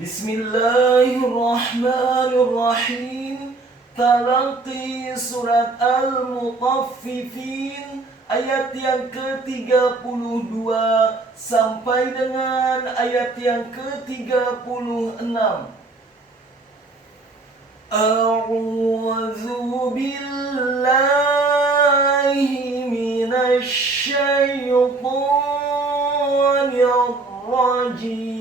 Bismillahirrahmanirrahim. Talaqi surat Al-Mutaffifin ayat yang ke-32 sampai dengan ayat yang ke-36. A'udzu billahi minasy syaithanir rajim.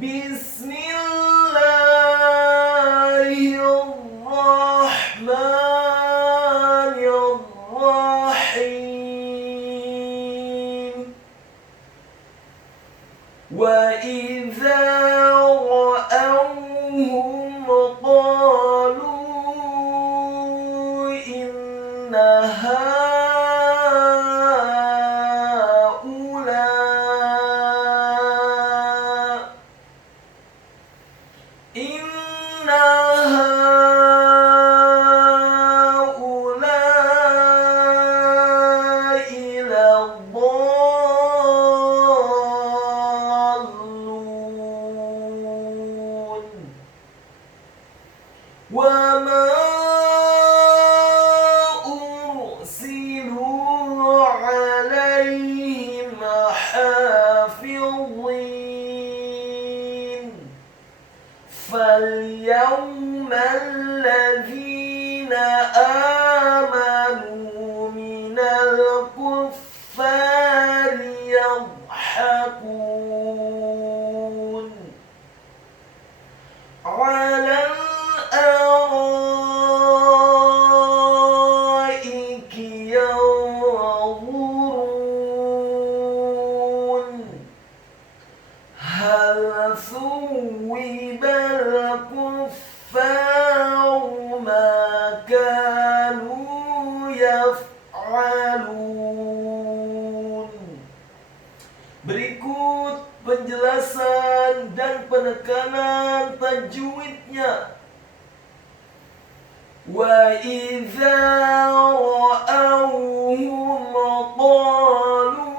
Bismillahirrahmanirrahim. Wa idza ra'awhum qalu inna وما أرسلوا عليهم حافظين فاليوم الذين آمنوا من الكفار يضحكون على الأرائك ينظرون هل ثوب الكفار ما كانوا يفعلون. Berikut penjelasan dan penekanan tajwidnya. Wa idza ra'awhum qalu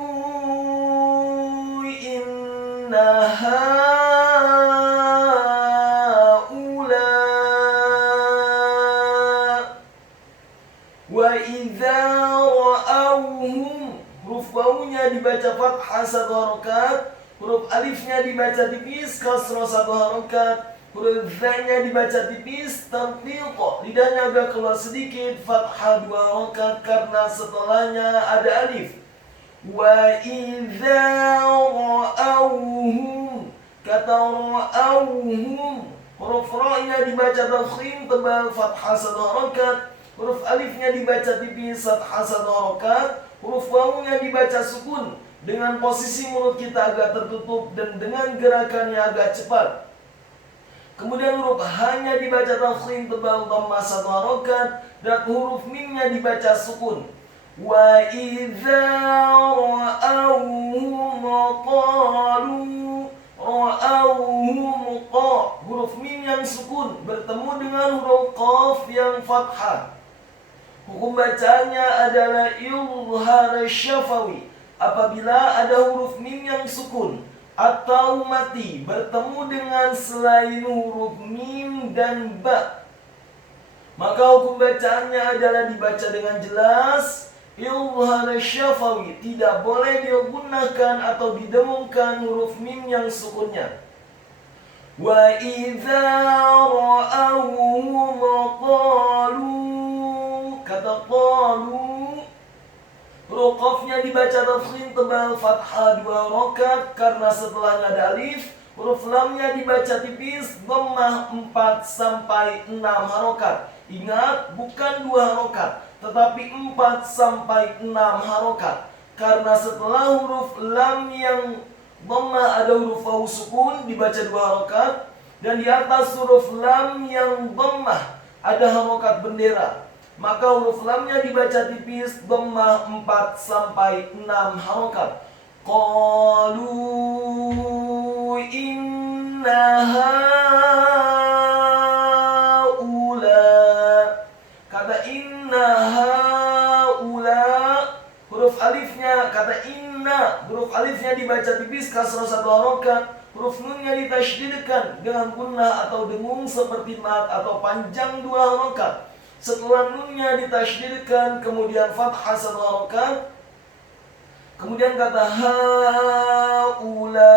inna haula. Wa idza ra'awhum, huruf wawunya dibaca fathah satu harokat, huruf alifnya dibaca tipis kasrah satu harokat, huruf Z-nya dibaca tipis tarqiq, lidahnya agak keluar sedikit fathah dua harokat karena setelahnya ada alif. Wa idza ra'awhum, kata ra'awhum, huruf ra-nya dibaca tafkhim tebal fathah satu harokat, huruf alifnya dibaca tipis fathah satu harokat, huruf wawunya dibaca sukun dengan posisi mulut kita agak tertutup dan dengan gerakan yang agak cepat. Kemudian huruf H-nya dibaca tafkhim tebal dhamma satu harokat dan huruf mimnya dibaca sukun. Wa idza ra'awhum qalu, ra'awhum qa, huruf mim yang sukun bertemu dengan huruf qaf yang fathah. Hukum bacanya adalah izhar syafawi apabila ada huruf mim yang sukun atau mati bertemu dengan selain huruf mim dan ba. Maka hukum bacaannya adalah dibaca dengan jelas izhar syafawi, tidak boleh digunakan atau didengungkan huruf mim yang sukunnya. Wa idza ra'awhum qalu, kata qalu, huruf qafnya dibaca tafkhim tebal fathah dua harokat karena setelahnya ada alif. Huruf lamnya dibaca tipis dhammah 4 sampai 6 harokat. Ingat, bukan 2 harokat tetapi 4 sampai 6 harokat. Karena setelah huruf lam yang dhammah ada huruf wawu sukun dibaca 2 harokat, dan di atas huruf lam yang dhammah ada harokat bendera. Maka huruf lamnya dibaca tipis dhammah 4 sampai 6 harokat. Qalu inna haula, kata inna haula, huruf alifnya kata inna, huruf Huruf alifnya dibaca tipis kasrah 1 harokat. Huruf nunnya ditasydidkan dengan gunnah atau dengung seperti mat atau panjang 2 harokat. Setelah nunnya ditasydidkan kemudian fathah 1 harokat. Kemudian kata haula.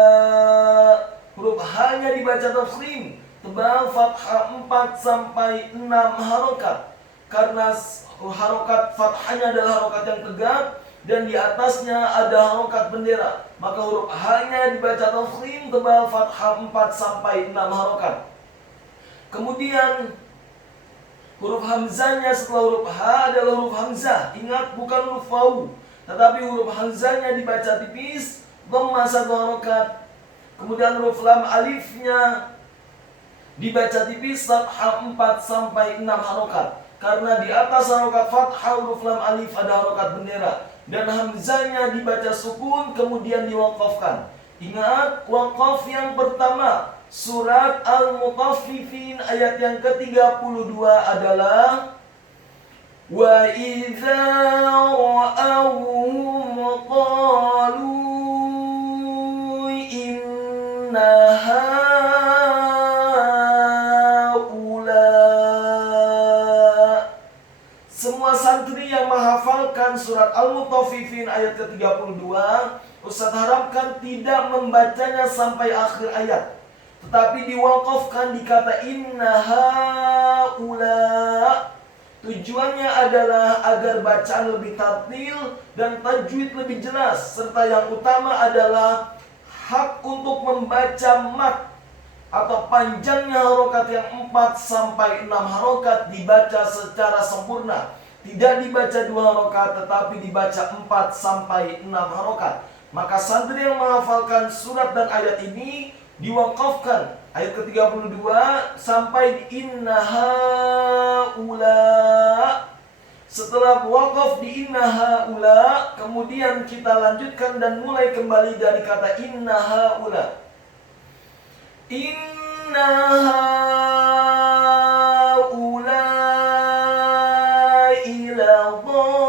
Huruf h-nya dibaca tafkhim, tebal fathah 4 sampai 6 harokat. Karena harokat fathahnya adalah harokat yang tegak dan di atasnya ada harokat bendera, maka huruf h-nya dibaca tafkhim, tebal fathah 4 sampai 6 harokat. Kemudian huruf hamzahnya setelah huruf h adalah huruf hamzah. Ingat, bukan huruf waw, tetapi huruf hamzahnya dibaca tipis, dhamma 1 harokat. Kemudian huruf lam alifnya dibaca tipis, fathah 4 sampai 6 harokat. Karena di atas harokat fathah huruf lam alif ada harokat bendera. Dan hamzahnya dibaca sukun kemudian diwaqafkan. Ingat, waqaf yang pertama surat Al-Mutaffifin ayat yang ke-32 adalah wa idza ra'awhum qalu inna haula. Semua santri yang menghafalkan surat Al-Mutaffifin ayat ke-32, Ustaz harapkan tidak membacanya sampai akhir ayat, tetapi diwakafkan di kata inna haula. Tujuannya adalah agar bacaan lebih tartil dan tajwid lebih jelas, serta yang utama adalah hak untuk membaca mat atau panjangnya harokat yang 4 sampai 6 harokat dibaca secara sempurna. Tidak dibaca 2 harokat tetapi dibaca 4 sampai 6 harokat. Maka santri yang menghafalkan surat dan ayat ini diwakafkan ayat ke-32 sampai inna haula. Setelah wakaf di inna haula, kemudian kita lanjutkan dan mulai kembali dari kata inna haula. Inna haula ila dhallun.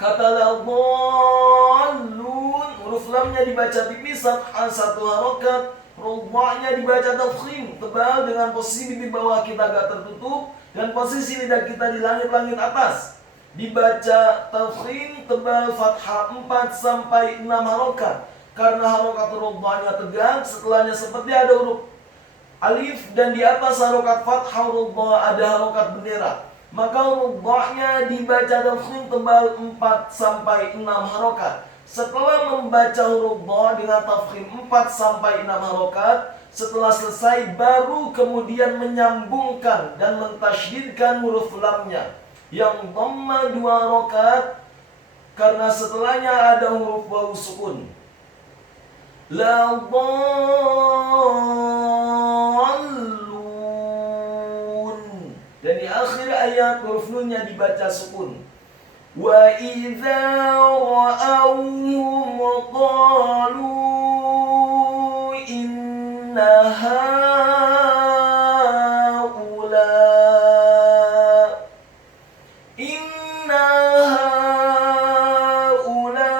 Kata la dhallun, huruf lamnya dibaca tipis, fathah 1 harokat. Rubahnya dibaca tafkhim, tebal dengan posisi bibir bawah kita agak tertutup dan posisi lidah kita di langit-langit atas. Dibaca tafkhim, tebal fathah 4 sampai 6 harokat. Karena harokat rubahnya tegak, setelahnya seperti ada huruf alif dan di atas harokat fathah rubah ada harokat bendera. Maka rubahnya dibaca tafkhim, tebal 4 sampai 6 harokat. Setelah membaca huruf dha dengan tafkhim 4 sampai 6 harokat, setelah selesai baru kemudian menyambungkan dan mentasydidkan huruf lamnya yang dhamma 2 harokat, karena setelahnya ada huruf waw sukun. La dhallun. Dan di akhir ayat huruf nunnya dibaca sukun. Wa idza ra'awhum qalu inna haula inna haula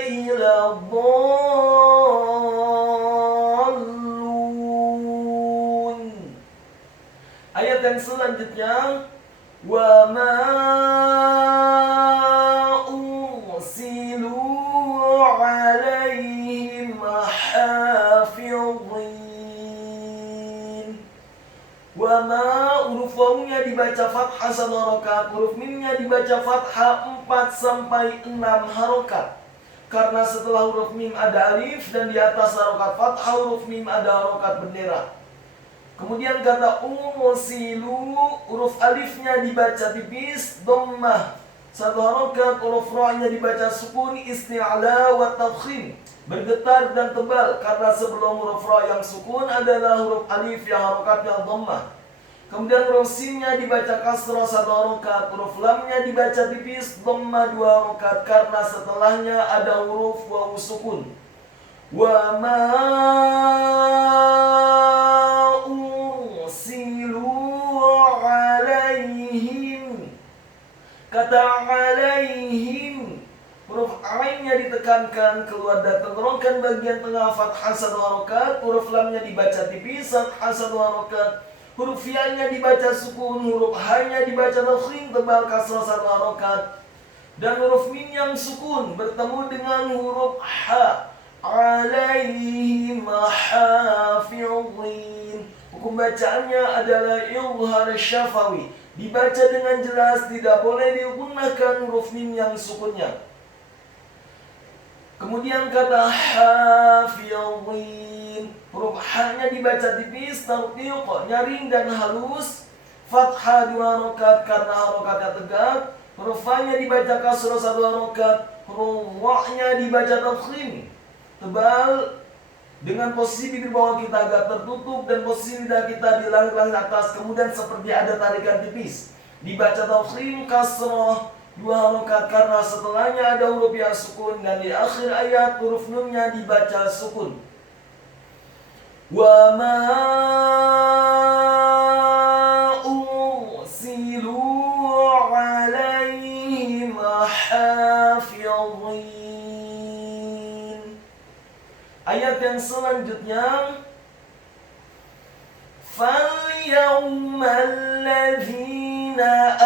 ila dhallun. Ayat yang selanjutnya wa ma ursilu alaihim hafidhin. Wa ma, huruf wawnya dibaca fathah 1 harokat, huruf mimnya dibaca fathah 4 sampai 6 harokat. Karena setelah huruf mim ada alif dan di atas harokat fathah huruf mim ada harokat bendera. Kemudian kata ursilu, huruf alifnya dibaca tipis, dhammah 1 harokat, huruf ra-nya dibaca sukun, isti'la wa tafkhim, bergetar dan tebal, karena sebelum huruf ra yang sukun adalah huruf alif yang harokatnya dhammah. Kemudian huruf sinnya dibaca kasrah 1 harokat, huruf lamnya dibaca tipis, dhammah 2 harokat, karena setelahnya ada huruf waw sukun. Wa ma ursilu alaihim. Kata alaihim, huruf ainnya ditekankan keluar dan tenggorokan bagian tengah fathah 1 harokat, huruf lamnya dibaca tipis fathah 1 harokat, huruf ya-nya dibaca sukun, huruf ha-nya dibaca tafkhim tebal kasrah 1 harokat, dan huruf mim yang sukun bertemu dengan huruf ha. Alaihim hafidhin. Hukum bacaannya adalah izhar syafawi, dibaca dengan jelas, tidak boleh digunakan huruf mim yang sukunnya. Kemudian kata hafidhin, huruf ha-nya dibaca tipis, tarqiq, nyaring dan halus, fathah 2 harokat karena harokatnya tegak, huruf fa-nya dibaca kasrah 1 harokat, huruf wa-nya dibaca tafkhim tebal dengan posisi bibir bawah kita agak tertutup dan posisi lidah kita di langit-langit atas, kemudian seperti ada tarikan tipis, dibaca tafkhim kasrah 2 harokat karena setelahnya ada huruf ya sukun, dan di akhir ayat huruf nunnya dibaca sukun. Wa ma ursilu alaihim hafidhin. Ayat yang selanjutnya, falyawmal ladzina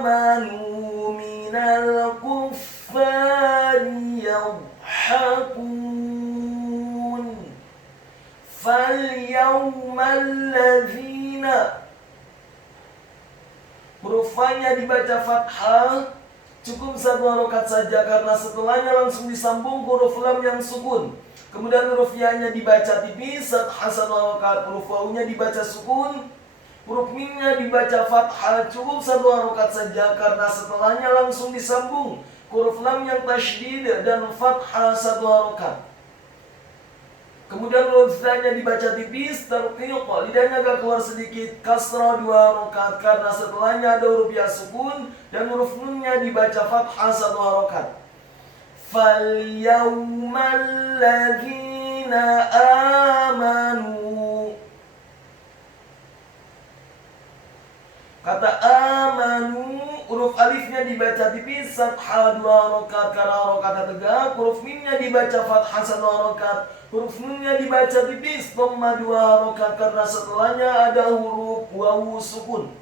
amanu minal kuffari yadhhakun. Falyawmal ladzina, huruf fa-nya dibaca fathah, cukup 1 harokat saja karena setelahnya langsung disambung huruf lam yang sukun. Kemudian huruf ya-nya dibaca tipis, fathah 1 harokat, huruf waw-nya dibaca sukun, huruf mim-nya dibaca fathah, cukup 1 harokat saja karena setelahnya langsung disambung huruf lam yang tasydid dan fathah 1 harokat. Kemudian huruf za-nya dibaca tipis, tarqiq, lidahnya agak keluar sedikit, kasrah 2 harokat karena setelahnya ada huruf ya sukun, dan huruf nun-nya dibaca fathah 1 harokat. Falyawmal ladzina amanu. Kata amanu, huruf alifnya dibaca tipis, fathah 2 harokat karena harokatnya tegak, huruf mimnya dibaca fathah 1 harokat, huruf nunnya dibaca tipis, dhamma 2 harokat karena setelahnya ada huruf wawu sukun.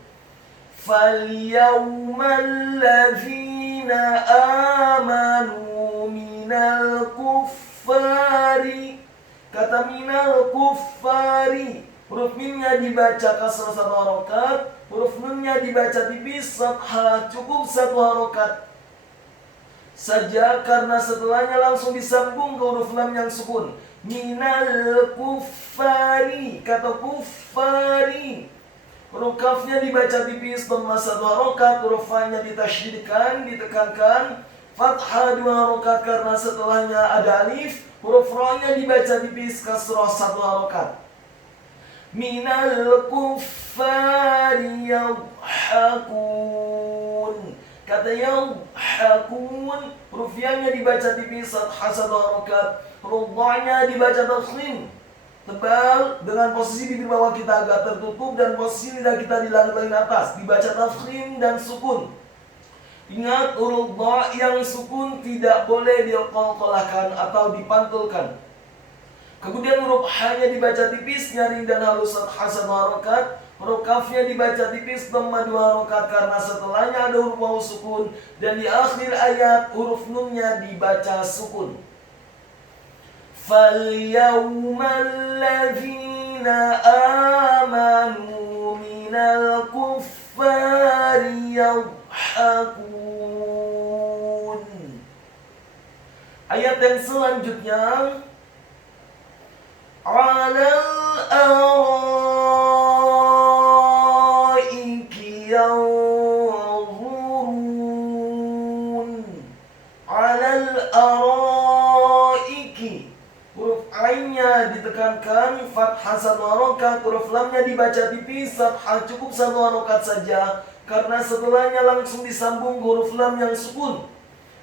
Falyawmal ladzina amanu minal kuffari. Kata minal kuffari, huruf mimnya dibaca kasrah 1 harokat, huruf nunnya dibaca tipis, fathah cukup 1 harokat saja karena setelahnya langsung disambung ke huruf lam yang sukun. Minal kuffari, kata kuffari, huruf kafnya dibaca tipis, dhamma 1 harokat, huruf fa-nya ditasydidkan, ditekankan, fathah 2 harokat karena setelahnya ada alif, huruf ra-nya dibaca tipis, kasrah 1 harokat. Minal kuffari yadhhakun. Kata yadhhakun, huruf ya-nya dibaca tipis, fathah 1 harokat, huruf dha-nya dibaca tafkhim tebal dengan posisi bibir bawah kita agak tertutup dan posisi lidah kita di langit-langit atas, dibaca tafkhim dan sukun. Ingat, huruf dha yang sukun tidak boleh diqalqalahkan atau dipantulkan. Kemudian huruf ha-nya dibaca tipis, nyaring dan halus, fathah 1 harokat, huruf kafnya dibaca tipis, dhamma 2 harokat karena setelahnya ada huruf wawu sukun, dan di akhir ayat huruf nunnya dibaca sukun. Falyawmal ladzina amanu minal kuffari yadhhakun. Ayat yang selanjutnya, alal araiki yanzurun. Alal araiki, huruf ainnya ditekankan, fathah 1 harokat, huruf lamnya dibaca tipis, fathah cukup 1 harokat saja karena setelahnya langsung disambung huruf lam yang sukun.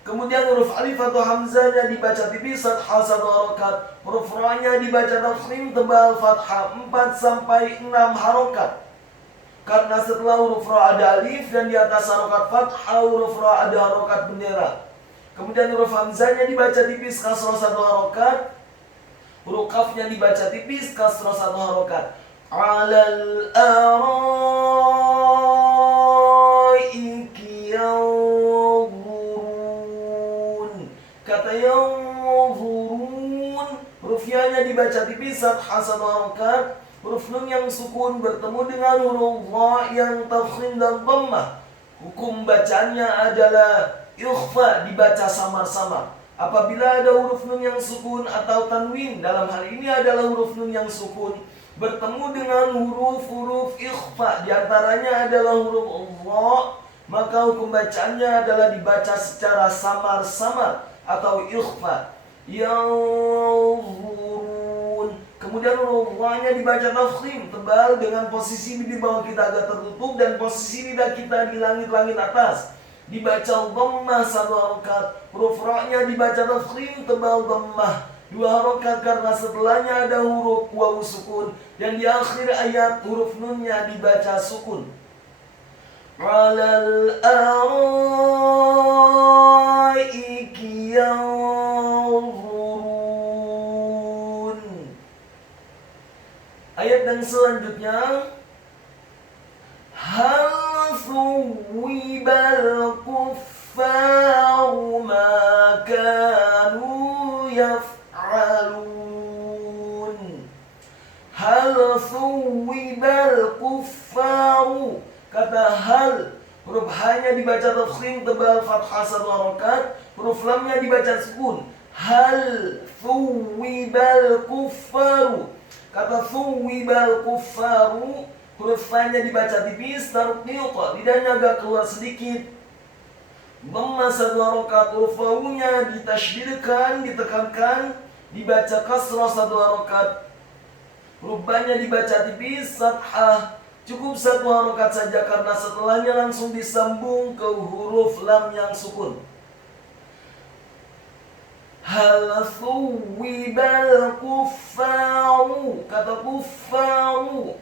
Kemudian huruf alif atau hamzahnya dibaca tipis, fathah 1 harokat, huruf ra-nya dibaca tafkhim tebal, fathah 4 sampai 6 harokat. karena setelah huruf ra ada alif dan di atas harokat fathah huruf ra ada harokat bendera. Kemudian huruf hamzahnya dibaca tipis kasroh 1 harokat. Huruf kafnya dibaca tipis kasroh 1 harokat. Alal araiki yanzurun. Kata yanzurun, huruf ya-nya dibaca tipis fathah 1 harokat. Huruf nun yang sukun bertemu dengan huruf dha yang tafkhim dan dhammah. Hukum bacaannya adalah ikhfa, dibaca samar-samar. Apabila ada huruf nun yang sukun atau tanwin, dalam hal ini adalah huruf nun yang sukun bertemu dengan huruf-huruf ikhfa, diantaranya adalah huruf dha, maka hukum bacaannya adalah dibaca secara samar-samar atau ikhfa. Yanzurun. Kemudian huruf dha-nya dibaca tafkhim, tebal dengan posisi bibir bawah kita agak tertutup dan posisi lidah kita di langit-langit atas. Dibaca dhammah 1 harokat. Huruf ra-nya dibaca tafkhim, tebal dhammah 2 harokat karena setelahnya ada huruf wawu sukun dan di akhir ayat huruf nunnya dibaca sukun. Alal araiki yanzurun. Ayat yang selanjutnya, hal thuwibal kuffaru ma kanu yaf'alun. Hal thuwibal kuffaru. Kata hal, huruf h-nya dibaca tafkhim tebal fathah 1 harokat. Huruf lamnya dibaca sukun. Hal thuwibal kuffaru. Kata thuwibal kuffaru, huruf f-nya dibaca tipis, tarqiq, lidahnya agak keluar sedikit. Dhammah 1 harokat, huruf wawunya ditasydidkan, ditekankan, dibaca kasrah 1 harokat. Huruf ba-nya dibaca tipis, fathah, cukup 1 harokat saja karena setelahnya langsung disambung ke huruf lam yang sukun. Hal thuwibal kuffaru. Kata kuffaru,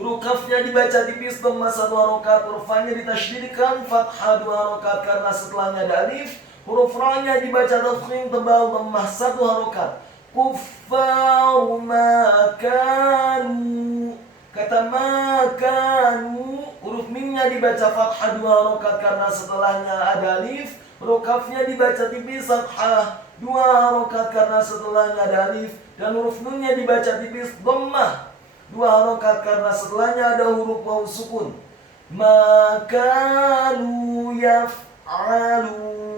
huruf kafnya dibaca tipis, dhammah 1 harokat. Huruf fa-nya ditasydidkan, fathah 2 harokat karena setelahnya ada alif. Huruf ra-nya dibaca tafkhim tebal, dhammah 1 harokat. Kuffaru makanu. Kata makanu, huruf mimnya dibaca fathah 2 harokat karena setelahnya ada alif. Huruf kafnya dibaca tipis, fathah 2 harokat karena setelahnya ada alif. Dan huruf nunnya dibaca tipis, dhammah 2 harokat karena setelahnya ada huruf wawu sukun. Makanu yaf'alun.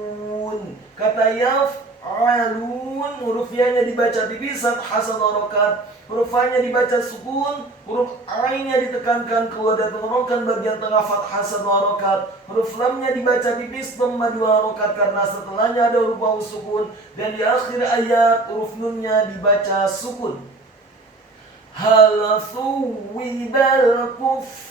Kata yaf'alun, huruf ya-nya dibaca tipis, fathah 1 harokat. Huruf fa-nya dibaca sukun, huruf ain-nya ditekankan keluar dari tenggorokan bagian tengah, fathah 1 harokat. Huruf lamnya dibaca tipis, dhammah 2 harokat karena setelahnya ada huruf wawu sukun. Dan di akhir ayat huruf nunnya dibaca sukun. Hal thuwibal kuffaru